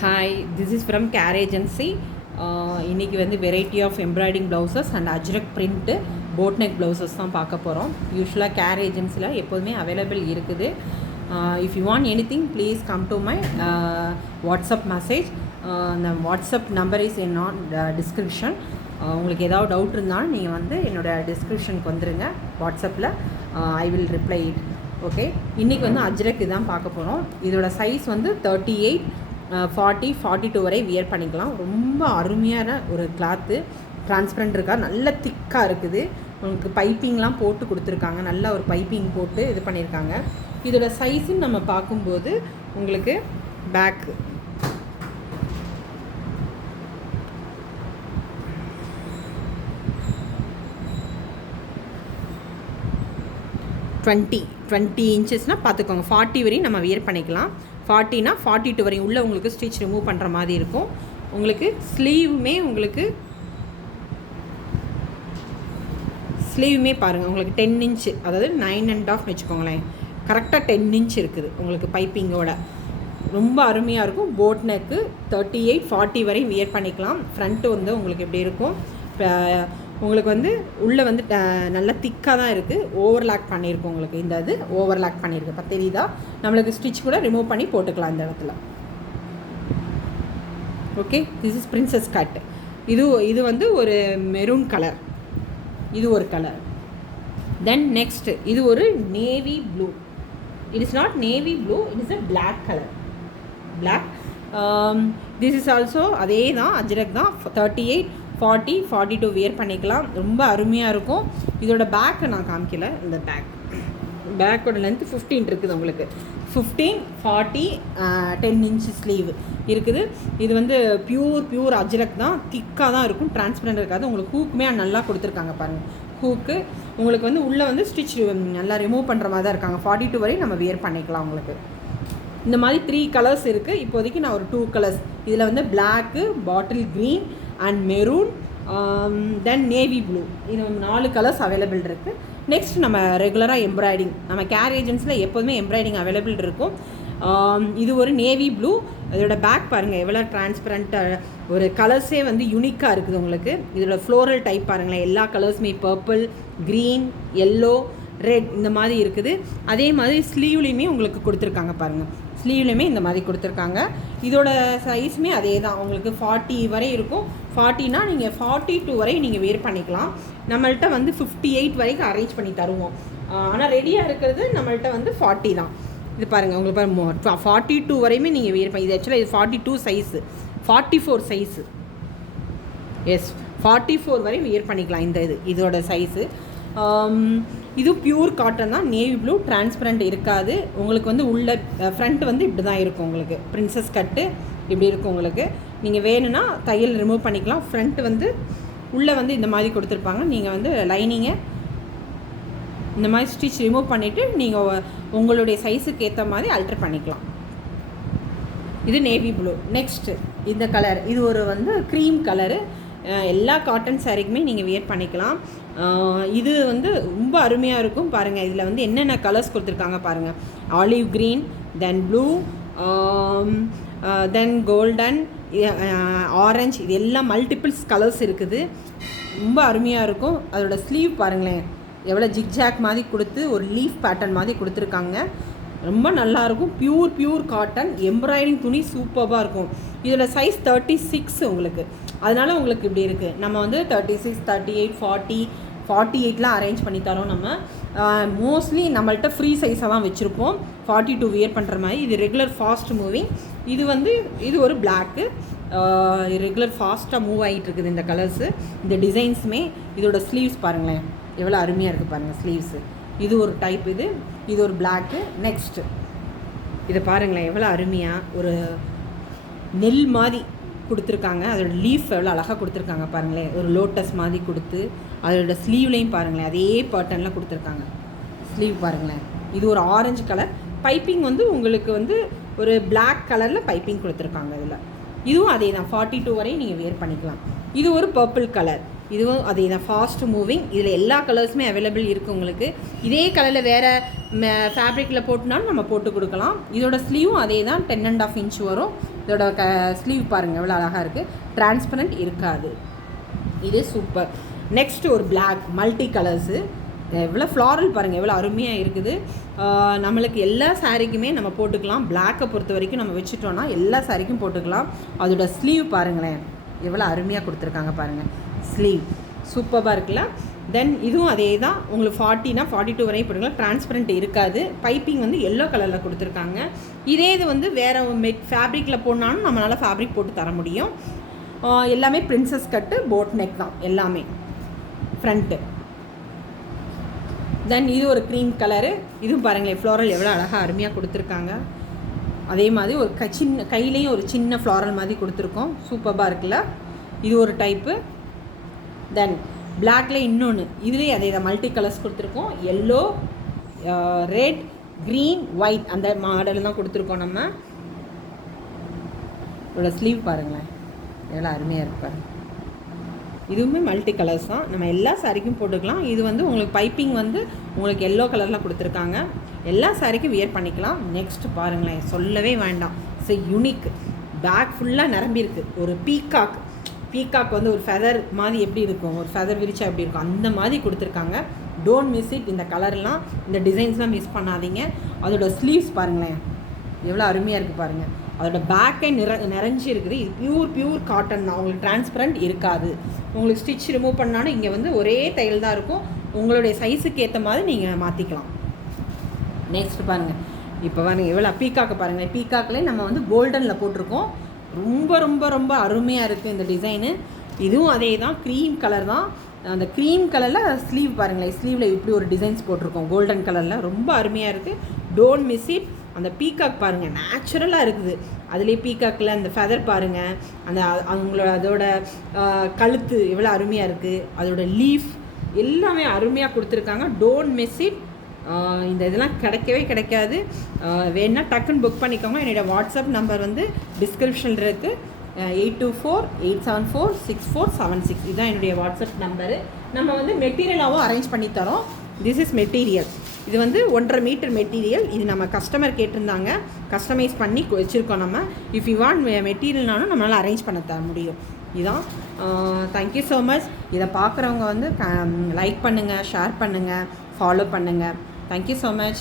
Hi, this is from Care Agency. இன்றைக்கி வந்து variety of embroidering blouses and Ajrak print boat neck blouses தான் பார்க்க போகிறோம். யூஸ்வலாக கேர் ஏஜென்சியில் எப்போதுமே அவைலபிள் இருக்குது. If you want anything please come to my WhatsApp message. இந்த WhatsApp number is in on description. உங்களுக்கு ஏதாவது டவுட் இருந்தாலும் நீங்கள் வந்து என்னோடய டிஸ்கிரிப்ஷனுக்கு வந்துடுங்க வாட்ஸ்அப்பில். I will reply it. Okay, இன்றைக்கி வந்து அஜ்ரக் இதுதான் பார்க்க போகிறோம். இதோட சைஸ் வந்து 38, 40, 42 வரை வியர் பண்ணிக்கலாம். ரொம்ப அருமையான ஒரு கிளாத்து, டிரான்ஸ்பரண்ட் இருக்கா, நல்ல திக்காக இருக்குது. உங்களுக்கு பைப்பிங்லாம் போட்டு கொடுத்துருக்காங்க, நல்ல ஒரு பைப்பிங் போட்டு இது பண்ணியிருக்காங்க. இதோட சைஸுன்னு நம்ம பார்க்கும்போது உங்களுக்கு பேக்கு 20 இன்ச்சஸ்னால் பார்த்துக்கோங்க. 40 வரையும் நம்ம வியர் பண்ணிக்கலாம். 40னா 42 வரையும் உள்ளே உங்களுக்கு ஸ்டிச் ரிமூவ் பண்ணுற மாதிரி இருக்கும். உங்களுக்கு ஸ்லீவுமே பாருங்கள், உங்களுக்கு 10 இன்ச்சு, அதாவது 9.5 வச்சுக்கோங்களேன். கரெக்டாக 10 இன்ச் இருக்குது உங்களுக்கு பைப்பிங்கோட. ரொம்ப அருமையாக இருக்கும். போட் நெக்கு 38, 40 வரையும் வியர் பண்ணிக்கலாம். ஃப்ரண்ட்டு வந்து உங்களுக்கு எப்படி இருக்கும், உங்களுக்கு வந்து உள்ளே வந்து நல்லா திக்காக தான் இருக்குது. ஓவர்லாக் பண்ணியிருக்கோம். உங்களுக்கு இந்த இது ஓவர்லாக் பண்ணியிருக்கு, இப்போ தெரியுதா? நம்மளுக்கு ஸ்டிச் கூட ரிமூவ் பண்ணி போட்டுக்கலாம் இந்த இடத்துல. Okay, this is princess cut. இது வந்து ஒரு மெரூன் கலர், இது ஒரு கலர். தென் நெக்ஸ்ட் இது ஒரு navy blue. It is not navy blue, it is a black colour. Black. This is also அதே தான், அஜ்ரக் தான். 38, 40, 42 வியர் பண்ணிக்கலாம். ரொம்ப அருமையாக இருக்கும். இதோட பேக்கை நான் காமிக்கல. இந்த பேக்கோட லென்த்து 15 இருக்குது உங்களுக்கு. 15, 40, 10 இன்ச்சு ஸ்லீவ் இருக்குது. இது வந்து பியூர் அஜ்ரக் தான். திக்காக தான் இருக்கும், டிரான்ஸ்பரண்ட் இருக்காது. உங்களுக்கு ஹூக்குமே நல்லா கொடுத்துருக்காங்க பாருங்கள். ஹூக்கு உங்களுக்கு வந்து உள்ளே வந்து ஸ்டிச் நல்லா ரிமூவ் பண்ணுற மாதிரி தான் இருக்காங்க. 42 வரையும் நம்ம வியர் பண்ணிக்கலாம். உங்களுக்கு இந்த மாதிரி 3 கலர்ஸ் இருக்குது. இப்போதைக்கு நான் ஒரு 2 கலர்ஸ், இதில் வந்து black, bottle green and maroon, then navy blue, இது 4 கலர்ஸ் அவைலபிள் இருக்குது. நெக்ஸ்ட் நம்ம ரெகுலராக எம்ப்ராய்டிங், நம்ம கேர் ஏஜென்சியில் எப்போதுமே எம்ப்ராய்டிங் அவைலபிள் இருக்கும். இது ஒரு நேவி ப்ளூ. இதோட பேக் பாருங்கள் எவ்வளோ டிரான்ஸ்பரண்ட்டாக, ஒரு கலர்ஸே வந்து யூனிக்காக இருக்குது உங்களுக்கு. இதோட ஃப்ளோரல் டைப் பாருங்களேன், எல்லா கலர்ஸுமே பர்பிள், க்ரீன், எல்லோ, ரெட் இந்த மாதிரி இருக்குது. அதே மாதிரி ஸ்லீவ்லேயுமே உங்களுக்கு கொடுத்துருக்காங்க பாருங்கள். ஸ்லீவ்லேயுமே இந்த மாதிரி கொடுத்துருக்காங்க. இதோட சைஸுமே அதே தான், உங்களுக்கு 40 வரை இருக்கும். 40னா நீங்கள் 42 வரை நீங்கள் வேர் பண்ணிக்கலாம். நம்மள்கிட்ட வந்து 58 வரைக்கும் அரேஞ்ச் பண்ணி தருவோம். ஆனால் ரெடியாக இருக்கிறது நம்மள்கிட்ட வந்து 40 தான். இது பாருங்கள், உங்களுக்கு பாருங்கள் 42 வரையுமே நீங்கள் வேர் பண்ணி. இது ஆக்சுவலாக இது 42 சைஸு, 44 சைஸு. எஸ், 44 வரை வியர் பண்ணிக்கலாம். இதோட சைஸு. இது பியூர் காட்டன் தான், நேவி ப்ளூ, டிரான்ஸ்பரண்ட் இருக்காது. உங்களுக்கு வந்து உள்ள ஃப்ரண்ட் வந்து இப்படி தான் இருக்கும். உங்களுக்கு பிரின்சஸ் கட்டு இப்படி இருக்கும். உங்களுக்கு நீங்கள் வேணும்னா தையல் ரிமூவ் பண்ணிக்கலாம். ஃப்ரண்ட் வந்து உள்ளே வந்து இந்த மாதிரி கொடுத்துருப்பாங்க. நீங்கள் வந்து லைனிங்கை இந்த மாதிரி ஸ்டிச் ரிமூவ் பண்ணிவிட்டு நீங்கள் உங்களுடைய சைஸுக்கு ஏற்ற மாதிரி அல்டர் பண்ணிக்கலாம். இது நேவி ப்ளூ. நெக்ஸ்ட்டு இந்த கலர், இது ஒரு வந்து க்ரீம் கலரு. எல்லா காட்டன் சாரீக்குமே நீங்கள் வியர் பண்ணிக்கலாம். இது வந்து ரொம்ப அருமையாக இருக்கும். பாருங்கள், இதில் வந்து என்னென்ன கலர்ஸ் கொடுத்துருக்காங்க பாருங்கள். ஆலிவ் க்ரீன், தென் ப்ளூ, தென் கோல்டன், ஆரஞ்ச், இது எல்லாம் மல்டிபிள்ஸ் கலர்ஸ் இருக்குது. ரொம்ப அருமையாக இருக்கும். அதோடய ஸ்லீவ் பாருங்களேன், எவ்வளோ ஜிக்ஜாக் மாதிரி கொடுத்து ஒரு லீஃப் பேட்டர்ன் மாதிரி கொடுத்துருக்காங்க. ரொம்ப நல்லாயிருக்கும். பியூர் காட்டன் எம்ப்ராய்டிங் துணி சூப்பராக இருக்கும். இதோட சைஸ் 36 உங்களுக்கு. அதனால் உங்களுக்கு இப்படி இருக்குது. நம்ம வந்து 36, 38, 40, 48லாம் அரேஞ்ச் பண்ணி தரோம். நம்ம மோஸ்ட்லி நம்மள்கிட்ட ஃப்ரீ சைஸாக தான் வச்சுருப்போம், 42 வியர் பண்ணுற மாதிரி. இது ரெகுலர் ஃபாஸ்ட் மூவிங். இது ஒரு பிளாக்கு, ரெகுலர் ஃபாஸ்ட்டாக மூவ் ஆகிட்டு இருக்குது இந்த கலர்ஸு. இந்த டிசைன்ஸுமே. இதோட ஸ்லீவ்ஸ் பாருங்களேன் எவ்வளோ அருமையாக இருக்குது பாருங்கள் ஸ்லீவ்ஸு. இது ஒரு டைப், இது ஒரு பிளாக்கு. நெக்ஸ்ட்டு இதை பாருங்களேன் எவ்வளோ அருமையாக ஒரு நெல் மாதிரி கொடுத்துருக்காங்க. அதோட லீஃப் எவ்வளோ அழகாக கொடுத்துருக்காங்க பாருங்களேன். ஒரு லோட்டஸ் மாதிரி கொடுத்து அதோட ஸ்லீவ்லேயும் பாருங்களேன் அதே பேட்டர்னில் கொடுத்துருக்காங்க. ஸ்லீவ் பாருங்களேன். இது ஒரு ஆரஞ்சு கலர். பைப்பிங் வந்து உங்களுக்கு வந்து ஒரு பிளாக் கலரில் பைப்பிங் கொடுத்துருக்காங்க. இதுவும் அதே தான், 42 வரையும் நீங்கள் வியர் பண்ணிக்கலாம். இது ஒரு பர்பிள் கலர். இதுவும் அதே தான், ஃபாஸ்ட் மூவிங். இதில் எல்லா கலர்ஸுமே அவைலபிள் இருக்குது உங்களுக்கு. இதே கலரில் வேறு ஃபேப்ரிக்கில் போட்டுனாலும் நம்ம போட்டு கொடுக்கலாம். இதோட ஸ்லீவும் அதே தான், 10.5 இன்ச் வரும். இதோட ஸ்லீவ் பாருங்கள் எவ்வளோ அழகாக இருக்குது, டிரான்ஸ்பரண்ட் இருக்காது. இது சூப்பர். நெக்ஸ்ட் ஒரு பிளாக் மல்டி கலர்ஸு, எவ்வளோ ஃப்ளாரல் பாருங்கள் எவ்வளோ அருமையாக இருக்குது. நம்மளுக்கு எல்லா சாரீக்குமே நம்ம போட்டுக்கலாம். பிளாக்கை பொறுத்த வரைக்கும் நம்ம வச்சுட்டோன்னா எல்லா சாரீக்கும் போட்டுக்கலாம். அதோட ஸ்லீவ் பாருங்களேன் எவ்வளோ அருமையாக கொடுத்துருக்காங்க பாருங்கள், ஸ்லீவ் சூப்பராக இருக்குல்ல. தென் இதுவும் அதே தான், உங்களுக்கு 40னா 42 வரையும் போட்டுக்கலாம், டிரான்ஸ்பரண்ட் இருக்காது. பைப்பிங் வந்து எல்லோ கலரில் கொடுத்துருக்காங்க. இதே இது வந்து வேறு ஃபேப்ரிக்கில் போடனாலும் நம்மளால் ஃபேப்ரிக் போட்டு தர முடியும். எல்லாமே பிரின்சஸ் கட்டு, போட் நெக் தான் எல்லாமே ஃப்ரண்ட்டு. தென் இது ஒரு க்ரீம் கலரு, இதுவும் பாருங்களேன் ஃப்ளோரல் எவ்வளோ அழகாக அருமையாக கொடுத்துருக்காங்க. அதே மாதிரி ஒரு சின்ன கையிலையும் ஒரு சின்ன ஃப்ளாரல் மாதிரி கொடுத்துருக்கோம், சூப்பராக இருக்குல்ல. இது ஒரு டைப்பு. தென் பிளாக்ல இன்னொன்று, இதுலேயே அதே தான் மல்டி கலர்ஸ் கொடுத்துருக்கோம். எல்லோ, ரெட், க்ரீன், ஒயிட் அந்த மாடல் தான் கொடுத்துருக்கோம். நம்ம இதோட ஸ்லீவ் பாருங்களேன் எவ்வளோ அருமையாக இருக்கு பாருங்கள். இதுவுமே மல்டி கலர்ஸ் தான், நம்ம எல்லா சாரிக்கும் போட்டுக்கலாம். இது வந்து உங்களுக்கு பைப்பிங் வந்து உங்களுக்கு எல்லோ கலரில் கொடுத்துருக்காங்க, எல்லா சாரிக்கும் வியர் பண்ணிக்கலாம். நெக்ஸ்ட் பாருங்களேன் சொல்லவே வேண்டாம், இட்ஸ் யூனிக். பேக் ஃபுல்லாக நிரம்பியிருக்கு. ஒரு பீகாக் வந்து ஒரு ஃபெதர் மாதிரி எப்படி இருக்கும், ஒரு ஃபெதர் விரிச்சா எப்படி இருக்கும் அந்த மாதிரி கொடுத்துருக்காங்க. Don't miss it. இந்த கலர்லாம் இந்த டிசைன்ஸ்லாம் மிஸ் பண்ணாதீங்க. அதோட ஸ்லீவ்ஸ் பாருங்களேன் எவ்வளோ அருமையாக இருக்குது பாருங்கள். அதோட பேக்கே நிறைஞ்சி இருக்குது. இது பியூர் காட்டன் தான், உங்களுக்கு டிரான்ஸ்பரண்ட் இருக்காது. உங்களுக்கு ஸ்டிச் ரிமூவ் பண்ணாலும் இங்கே வந்து ஒரே தையல் தான் இருக்கும், உங்களுடைய சைஸுக்கு ஏற்ற மாதிரி நீங்கள் மாற்றிக்கலாம். நெக்ஸ்ட் பாருங்கள், இப்போ பாருங்கள் எவ்வளோ பீகாக்கு பாருங்கள். பீகாக்லேயே நம்ம வந்து கோல்டனில் போட்டிருக்கோம். ரொம்ப ரொம்ப ரொம்ப அருமையாக இருக்குது இந்த டிசைனு. இதுவும் அதே தான், க்ரீம் கலர் தான். அந்த க்ரீம் கலரில் ஸ்லீவ் பாருங்களேன், ஸ்லீவில் இப்படி ஒரு டிசைன்ஸ் போட்டிருக்கோம் கோல்டன் கலரில், ரொம்ப அருமையாக இருக்குது. Don't miss it. அந்த பீகாக் பாருங்கள் நேச்சுரலாக இருக்குது. அதுலேயே பீகாக்கில் அந்த ஃபெதர் பாருங்கள், அந்த அவங்களோட அதோட கழுத்து எவ்வளோ அருமையாக இருக்குது, அதோட லீஃப் எல்லாமே அருமையாக கொடுத்துருக்காங்க. Don't miss it. இந்த இதெல்லாம் கிடைக்காது. வேணால் டக்குன்னு புக் பண்ணிக்கோங்க. என்னோடய வாட்ஸ்அப் நம்பர் வந்து டிஸ்கிரிப்ஷனில் இருக்குது, 8248746476. இதுதான் என்னுடைய வாட்ஸ்அப் நம்பரு. நம்ம வந்து மெட்டீரியலாகவும் அரேஞ்ச் பண்ணி தரோம். This is material. இது வந்து 1.5 மீட்டர் மெட்டீரியல். இது நம்ம கஸ்டமர் கேட்டிருந்தாங்க, கஸ்டமைஸ் பண்ணி வச்சுருக்கோம் நம்ம. இஃப் யூ வாண்ட் மெட்டீரியல்னாலும் நம்மளால் அரேஞ்ச் பண்ண தர முடியும். இதுதான். Thank you so much. இதை பார்க்குறவங்க வந்து லைக் பண்ணுங்கள், ஷேர் பண்ணுங்கள், ஃபாலோ பண்ணுங்கள். Thank you so much.